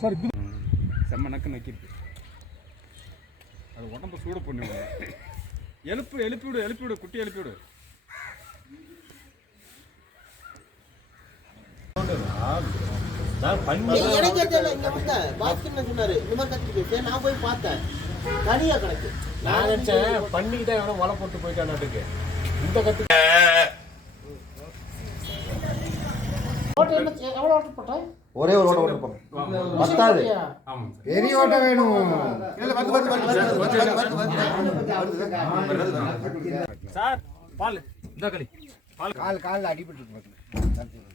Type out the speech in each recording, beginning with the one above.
Sir செம்ம நக்கு நக்கிருக்கு. அது உடம்பு சூடு பண்ணி எழுப்பி விடு குட்டி எழுப்பி விடு. நான் போய் பார்த்தேன் தனியா கிடக்கு. நான் நினைச்சேன் பண்ணிக்கிட்டே வலை போட்டு போயிட்டேன் நாட்டுக்கு. இந்த கத்து ஒரே ஒரு ஓட்ட ஓட்டப்போம் பத்தாது. பெரிய ஓட்ட வேணும் சார். பால் இந்த களி கால் காலில் அடிபட்டு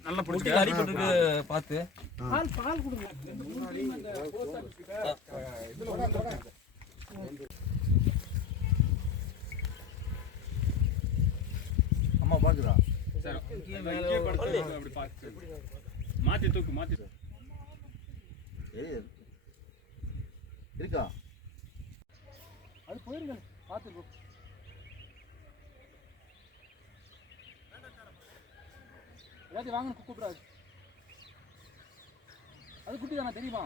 நல்லா பிடிச்சி அடிபட்டு பார்த்து பால் கொடுங்க. அம்மா பாக்குதா மாத்தி தூக்கு மாத்தி இருக்கா அது போயிருங்க பார்த்து எல்லாத்தையும் வாங்க கூப்பிடாது. அது குட்டி தானே தெரியுமா?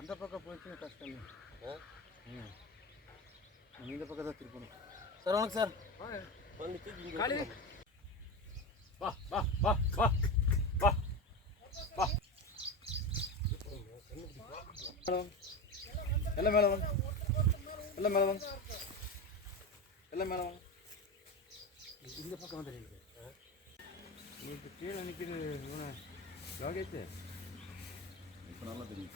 அந்த பக்கம் போயிடுச்சுன்னா கஷ்டம். இந்த பக்கம் தான் திருப்பணும். சார் வணக்கம் சார். வா வா வா வா வா வா. எல்லாம் மேலே வாங்க, எல்லாம் மேலே வாங்க, எல்லாம் மேலே வாங்க. இந்த பக்கம் வந்துடுறீங்க. நீ இப்போ கீழே நிற்கிறது யோகேஷ் இப்போ நல்லா தெரியும்.